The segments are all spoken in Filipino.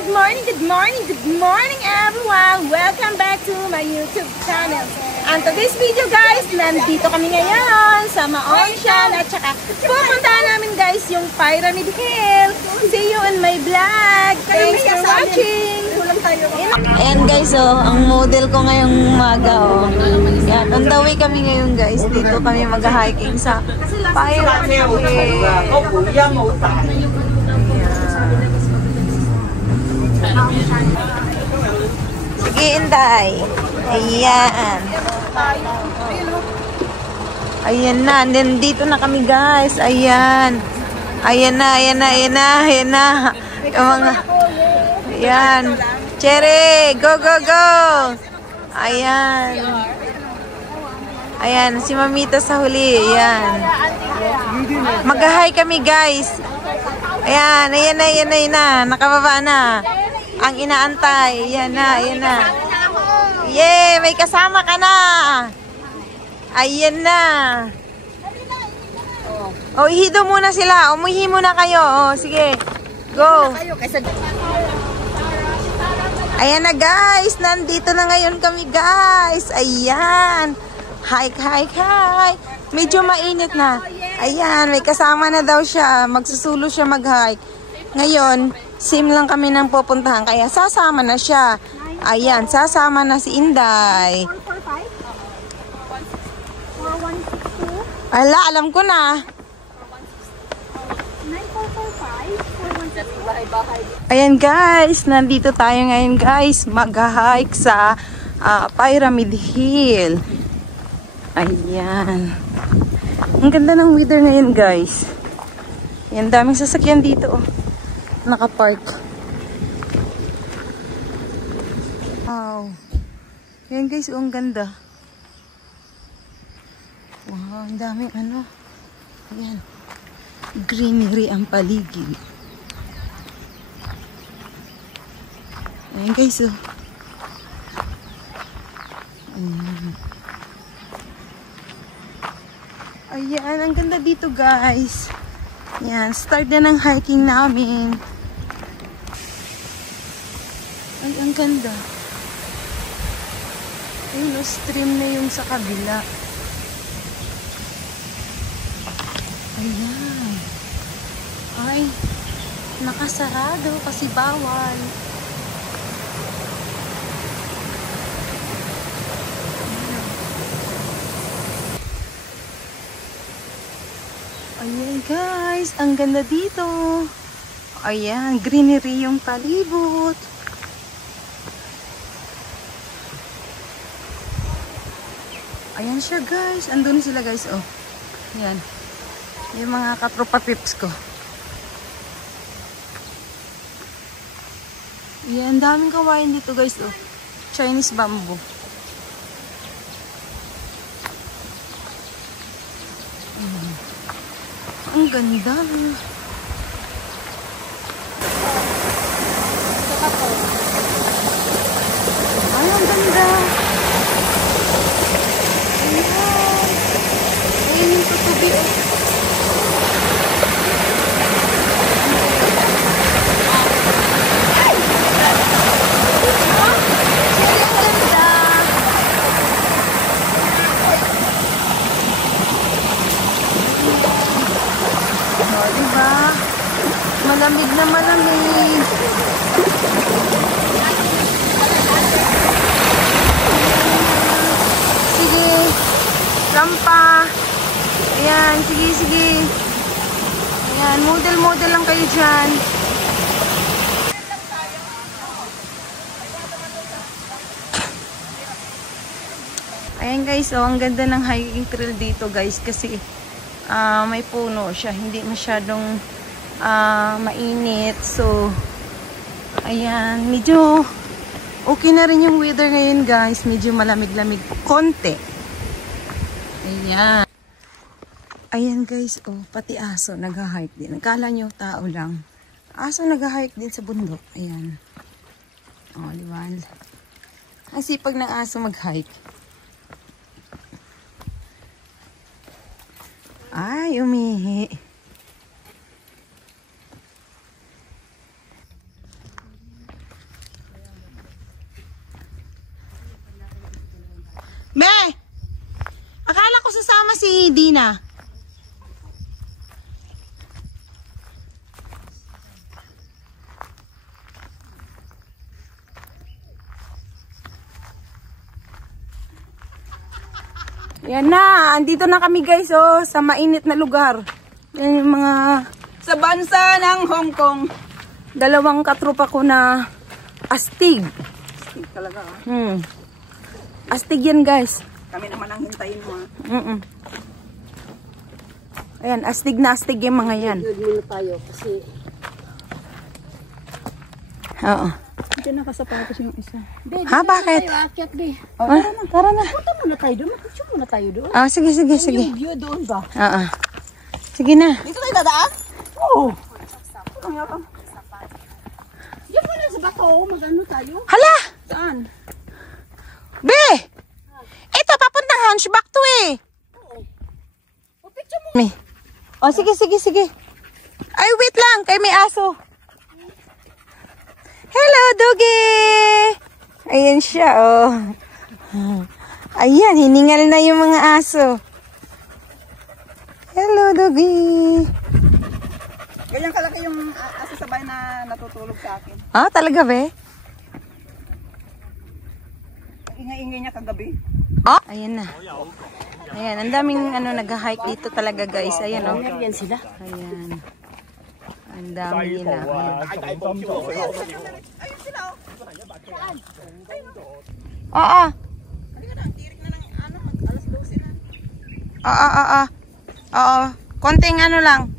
good morning, good morning, good morning everyone! Welcome back to my YouTube channel. And today's video guys, nandito kami ngayon sa Maonshan at saka pupuntahan namin guys yung Pyramid Hill. See you in my vlog. Thanks for watching. Ayan guys, ang model ko ngayong umaga. Yan, on the way kami ngayon guys. Dito kami mag-hiking sa Pyramid Hill. Sige, Inday. Ayan. Ayan na. Nandito na kami, guys. Ayan. Ayan na, ayan na, ayan na, ayan na. Yung mga... Ayan. Cherry, go, go, go. Ayan. Ayan, si Mamita sa huli. Ayan. Mag-hi kami, guys. Ayan, ayan na, ayan na, ayan na. Nakababa na. Ang inaantay. Ayan na, ayan na. Yay! May kasama ka na! Ayan na. O, ihido muna sila. Umuhi muna kayo. O, sige. Go. Ayan na, guys. Nandito na ngayon kami, guys. Ayan. Hike, hike, hike. Medyo mainit na. Ayan, may kasama na daw siya. Magsusulo siya mag-hike. Ngayon, same lang kami nang pupuntahan. Kaya sasama na siya. Ayan, sasama na si Inday. Ala, alam ko na. Ayan guys, nandito tayo ngayon guys. Mag-hike sa Pyramid Hill. Ayan. Ang ganda ng weather ngayon guys. Ayan, daming sasakyan dito. Nakapark. Wow. Ayan guys, ang ganda. Wow, ang daming ano. Ayan. Greenery ang paligid. Ayan guys, oh. Ayan. Ayan, ang ganda dito guys. Ayan, start na ng hiking namin. Ay, ang ganda. Ayun, oh, stream na yung sa kabila. Ayan. Ay, nakasarado kasi bawal. Ayan guys, ang ganda dito. Ayan, greenery yung palibot. Ayan siya guys, andun sila guys, oh. Ayan. Yung mga katropa pips ko. Ayan, daming kawain dito guys, oh. Chinese bamboo. Ayan. Ang ganda. Ay, ang ganda. Ayan. Ayan yung tutubi, oh. Malamig na malamig. Sige. Lampa. Ayan, sige, sige. Ayan, model-model lang kayo dyan. Ayan guys, oh, ang ganda ng hiking trail dito guys kasi may puno siya. Hindi masyadong mainit. So, ayan. Medyo okay na rin yung weather ngayon guys. Medyo malamig-lamig konti. Ayan. Ayan guys. Oh, pati aso nag-hike din. Akala nyo tao lang. Aso nag-hike din sa bundok. Ayan. Oh, diba? Ang sipag ng aso mag-hike. Ay, umihi. Be! Akala ko sasama si Dina. Yan na, andito na kami guys oh, sa mainit na lugar. Yan yung mga Sa bansa ng Hong Kong. dalawang katropa ko na astig. Astig talaga. Astig yan guys. Kami naman ang hintayin mo. Ayan, astig na astig yung mga yan. Good muna tayo kasi Oo. hindi nakasapatos yung isa. Ha, bakit? Tayo akyat, be. Tara na. Punta muna tayo doon. Mag-picture muna tayo doon. Sige, sige, sige. Yung view doon ba? Oo. Sige na. Dito tayo dadaan? Oo. Yan muna sa bato. Mag-ano tayo? Hala! Saan? Be! Ito, papuntang hunchback to eh. O, picture mo. Sige, sige, sige. Ay, wait lang. Kay may aso. Hello, Doggy! Ayan siya, oh. Ayan, hiningal na yung mga aso. Hello, Doggy! Ganyan kalaki yung aso sa bahay na natutulog sa akin. Talaga, be? Ingay-ingay niya kagabi. Ayan na. Ayan, ang daming nag-hike dito talaga, guys. Ayan, oh. Yan sila. Ayan. Ang dami nila. Ayan. Ayun sila, oh. Oo. Halika na, ang tirik na ng alas 12 na. Oo. Konting lang.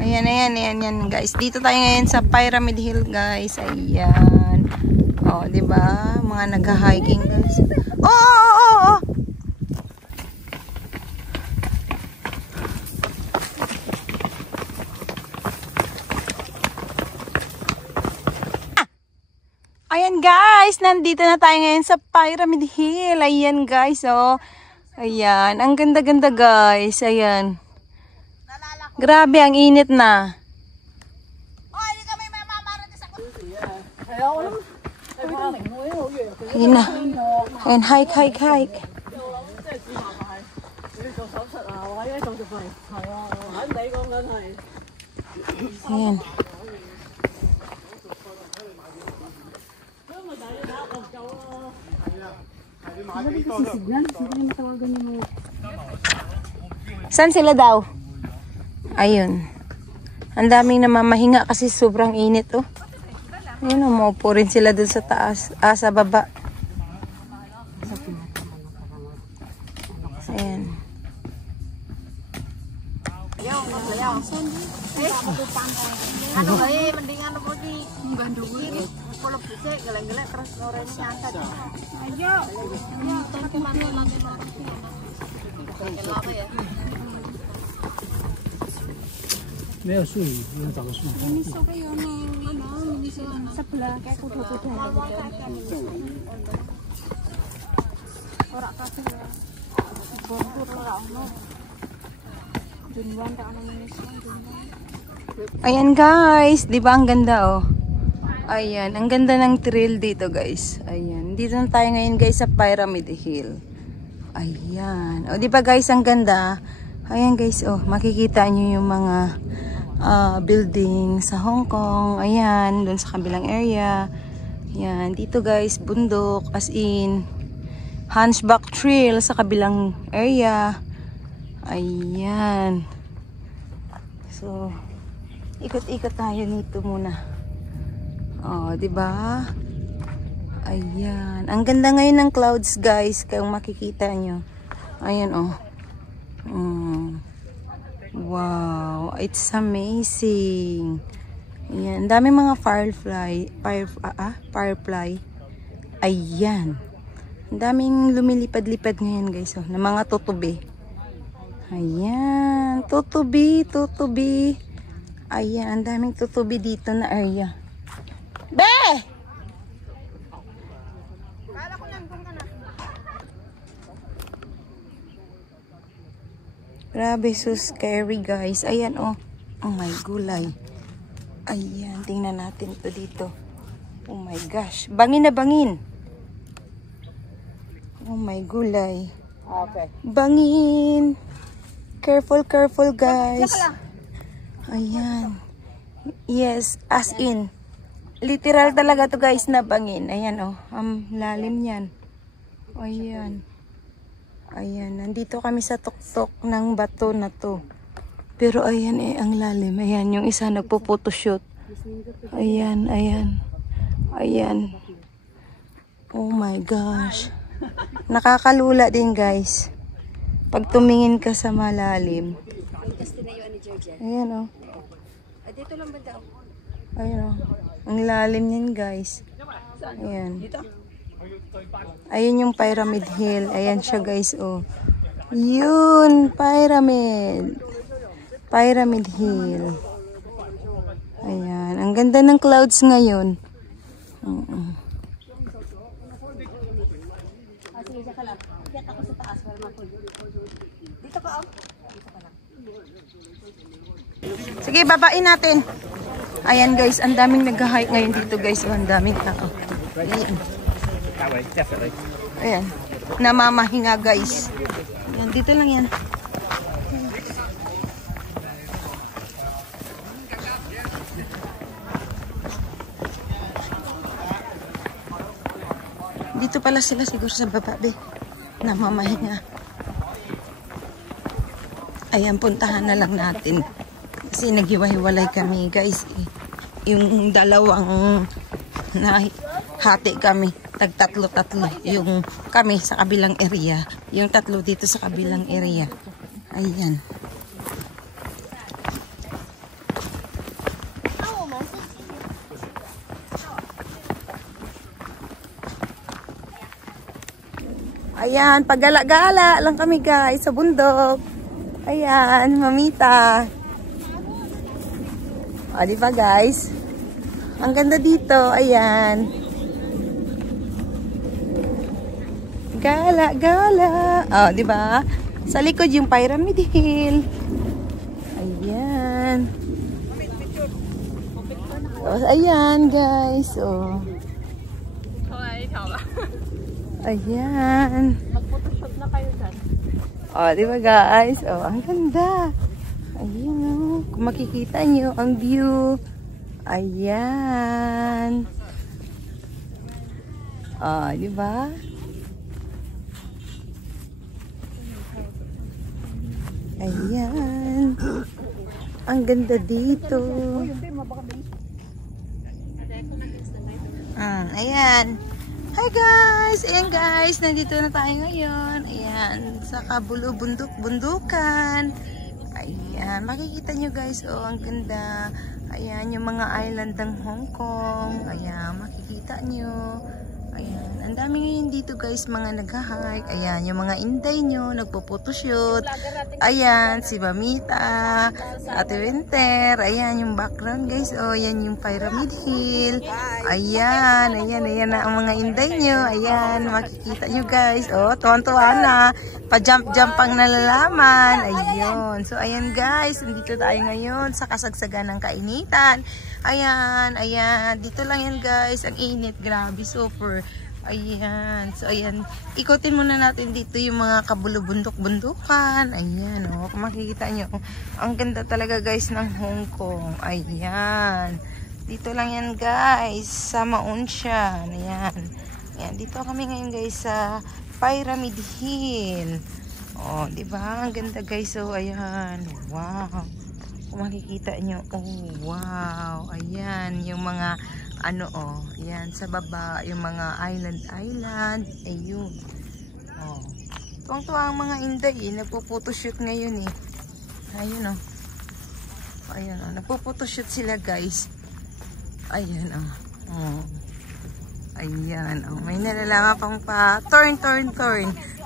Ayan, ayan, guys. Dito tayo ngayon sa Pyramid Hill, guys. Ayan. Di ba? Mga nag-hiking, guys. Oo. Ayan guys, nandito na tayo ngayon sa Pyramid Hill. Ayan guys, oh. Ayan, ang ganda-ganda guys. Ayan. Grabe, ang init na. Ayan na. Ayan, hike. Ayan. Saan sila daw? Ayun. Ang daming namamahinga kasi sobrang init, oh. Ayun, umuupo rin sila dun sa taas. Sa baba. Ayan. Mendingan mo di gandu ini. Kalau bisa geleng-geleng terus orangnya angkat. Ayo. Sebelah kayak kuda-kuda. Ora kabeh ya. Bontur ora ono. Dunwan tak ono Ayan guys, 'di ba ang ganda oh? Ayan, ang ganda ng trail dito guys. Ayan, dito na tayo ngayon guys sa Pyramid Hill. Ayan. 'Di ba guys, ang ganda? Ayan guys, oh, makikita niyo yung mga building sa Hong Kong. Ayan, doon sa kabilang area. Ayan, dito guys, bundok as in Hunchback Trail sa kabilang area. Ayan. So, ikot-ikot tayo nito muna. 'Di ba? Ayan. Ang ganda ngayon ng clouds, guys, kung makikita nyo. Ayan, oh. Wow, it's amazing. Ayan, dami mga firefly. Ayan. Ang daming lumilipad-lipad ngayon, guys, oh, na mga tutubi. Ayan, tutubi. Ayan, ang daming tutubi dito na area. Be! Kala ko nandun ka na. Grabe, so scary guys. Ayan, oh. Oh my gulay. Ayan, tingnan natin to dito. Oh my gosh. Bangin na bangin. Oh my gulay. Okay. Bangin. Careful, careful guys. Ayan. Yes, as in. Literal talaga to guys na bangin. Ayan oh. Lalim yan. Ayan. Ayan. Nandito kami sa tuktok ng bato na to. Pero ayan ang lalim. Ayan yung isa nagpo-photoshoot. Ayan, ayan. Ayan. Oh my gosh. Nakakalula din guys. Pag tumingin ka sa malalim. Ayan oh. Dito lang banda. Ayan oh. Ang lalim niyan guys. Ayan. Ayun yung Pyramid Hill. Ayan siya guys oh. Yun. Pyramid. Pyramid Hill. Ayan. Ang ganda ng clouds ngayon. Sige, siya ka lang. Kaya ako sa taas para mapulo. Dito ka oh. Dito ka lang. Sige, babain natin. Ayan guys, ang daming nag-hike ngayon dito guys. Oh, ang daming tao. Ayan. Ayan. Namamahinga guys. Ayan, dito lang yan. Dito pala sila siguro sa baba, be. Namamahinga. Ayan, puntahan na lang natin. Kasi naghiwa-hiwalay kami, guys. Yung dalawang hati kami. Tag-tatlo-tatlo. Yung kami sa kabilang area. Yung tatlo dito sa kabilang area. Ayan. Ayan, paggala-gala lang kami guys sa bundok. Ayan, mamita. O, di ba guys? Ang ganda dito, ayan. Gala-gala. O, di ba? Sa likod yung Pyramid Hill. Ayan. O, ayan guys. O. Ayan. Mag-photoshoot na kayo dyan. Oh, di ba guys? Oh, ang ganda. Ayan oh. Kung makikita nyo ang view. Ayan. Oh, di ba? Ayan. Ang ganda dito. Ayan. Hi guys! Ayan guys, nandito na tayo ngayon. Ayan, sa kabulubundok-bundukan. Ayan, makikita nyo guys, oh, ang ganda. Ayan, yung mga island ng Hong Kong. Ayan, makikita nyo. Ayan, ang dami ngayon dito guys, mga nag-hike. Ayan, yung mga inday nyo, nagpo-photoshoot. Ayan, si Mamita, Ate Winter. Ayan, yung background guys. Oh, ayan yung Pyramid Hill. Ayan, ayan na ang mga inday nyo. Ayan, makikita nyo guys. Oh, tuwan-tuwa na. Pa-jump-jump pang nalalaman. Ayun. So, ayan guys, nandito tayo ngayon sa kasagsagan ng kainitan. Ayan, ayan. Dito lang yan guys. Ang init. Grabe, super. Ayan. So, ayan. Ikutin muna natin dito yung mga kabulubundok-bundukan. Ayan, oh. Kung makikita nyo. Ang ganda talaga guys ng Hong Kong. Ayan. Dito lang yan guys. Sa Maonshan. Ayan. Ayan. Dito kami ngayon guys sa Pyramid Hill. Oh, diba? Ang ganda guys. So, ayan. Wow. Kung makikita nyo, oh wow, ayan, yung mga ano oh, ayan, sa baba, yung mga island, ayun, oh, tuwang-tuwa ang mga inday, nagpo-photoshoot ngayon ayun oh, ayan oh, nagpo-photoshoot sila guys, ayan oh, ayan oh, may nalalaman pang pa, turn,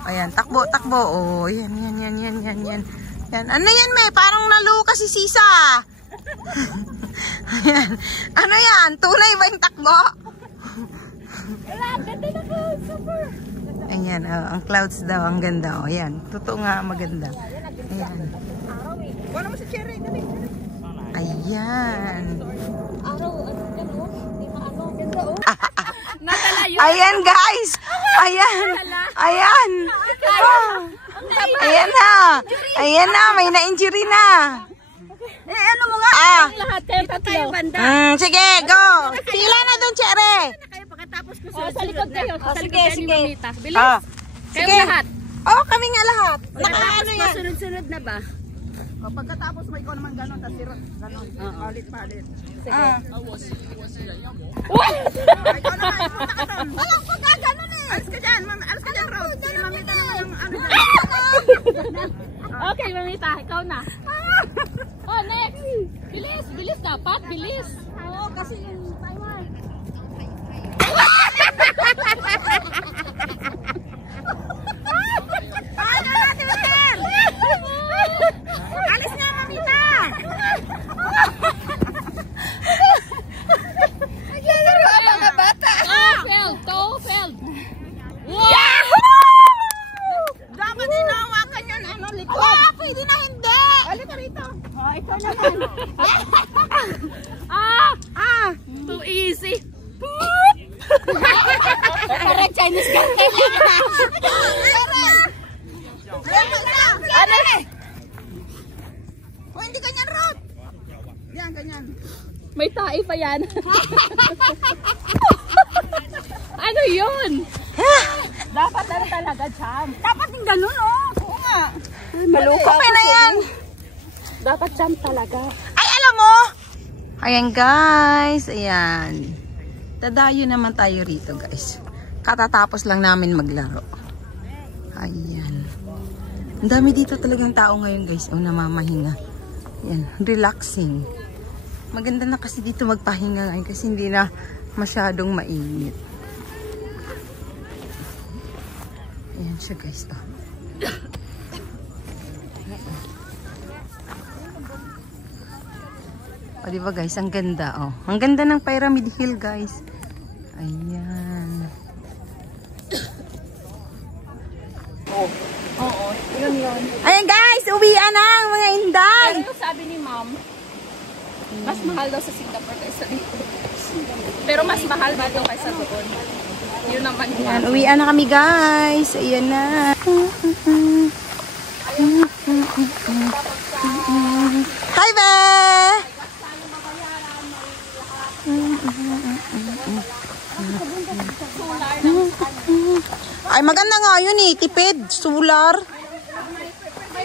ayan, takbo, oh, yan, yan. Ano yan, May? Parang naluka si Sisa. Ayan. Ano yan? Tunay ba yung takbo? Wala, ganda na ko. Super. Ayan, ang clouds daw. Ang ganda. Oh, ayan. Totoo nga, maganda. Ayan. Wala mo si Cherry. Ayan. Araw, ganda oh. Di maano. Ganda oh. Ayan, guys. Ayan. Ayan. Ayan na. Ayan na, may na-injury na. Ano mo nga? Lahat kayo tatlo. Sige, go. Pila na dun, Chere. Kayo pagkatapos ko Sa likod kayo. Sa likod sige, kayo ni sige. Mamita. Bilis. Kayo lahat. Kami nga lahat. Pagkatapos ko sunod-sunod na ba? Pagkatapos mo ikaw naman gano'n, tapos gano'n. Palit-palit. Sige. Ikaw naman, punta ka doon. Walang pagka gano'n eh. Alis ka dyan, Rod. Si Mamita naman ang ano dyan. Okay, Mamita. Ikaw na. Oh, next. Bilis. Bilis dapat. Bilis. Oo, kasi yung timer. Alis nga, Mamita! Mga bata! Toe failed. Dapat hinahawakan yun, ano, likod. Pwede na hindi! Alin ka rito. Ikaw naman. Too easy. Parang Chinese guy. Ano? O, hindi ganyan, Rod. Yan, ganyan. May tae pa yan. Ano yun? Dapat ano talaga, Cham? Dapat yung ganun, oh. Oo nga. Maluka Okay na yan. Dapat Cham talaga. Ay, alam mo. Ayan, guys. Ayan. Dadayo naman tayo rito, guys. Katatapos lang namin maglaro. Ayan. Ang dami dito talagang tao ngayon, guys. Namamahinga. Ayan. Relaxing. Maganda na kasi dito magpahinga ngayon kasi hindi na masyadong mainit. Ayan siya, guys. O, diba, guys? Ang ganda, oh. Ang ganda ng Pyramid Hill, guys. Ayan. Oo, yun. Ayan, guys! Uwian na ang mga inday! Pero yung sabi ni Ma'am, mas mahal daw sa Singapore kaysa dito. Pero mas mahal dito kaysa doon. Yun naman yun. Ayan, uwian na kami, guys. Ayan na. Hi, be! Ay, maganda nga yun eh. Tipid. Solar. May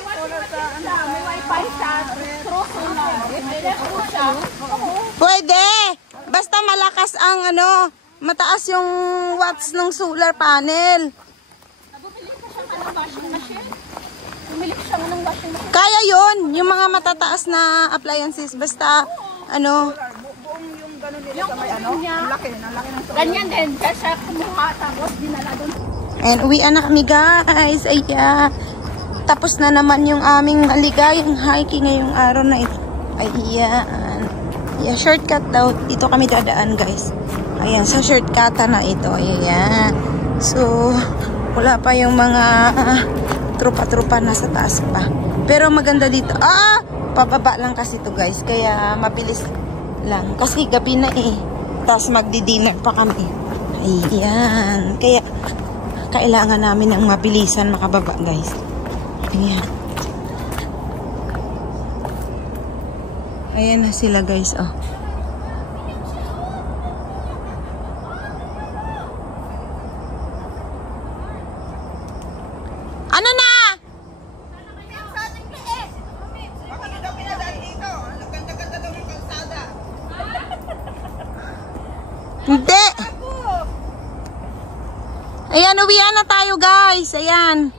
wifi siya, through solar. Electric siya. Pwede. Basta malakas ang mataas yung watts ng solar panel. Bumili ka siya ng washing machine. Bumili ka siya ng washing machine. Kaya yun. Yung mga matataas na appliances. Basta, Yung niya, ganyan din. Kaya siya kumuha tapos dinala doon. And uwian na kami, guys. Ayan. Tapos na naman yung aming maligayang hiking ngayong araw na ito. Ayan. Yeah, shortcut daw. Dito kami dadaan, guys. Ayan, sa shortcut na ito. Ayan. So, wala pa yung mga trupa-trupa nasa taas pa. Pero maganda dito. Pababa lang kasi to, guys. Kaya mabilis lang. Kasi gabi na eh. Tapos magdi-dinner pa kami. Ayan. Kaya kailangan namin ng mabilisan makababa, guys. Ayan. Ayan na sila, guys. Oh. Ano na? Hindi. Ayan, uwian na tayo, guys. Ayan.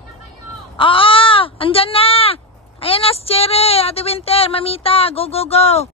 Oo, andyan na. Ayan na, si Cherry, Ate Winter, Mamita. Go, go, go.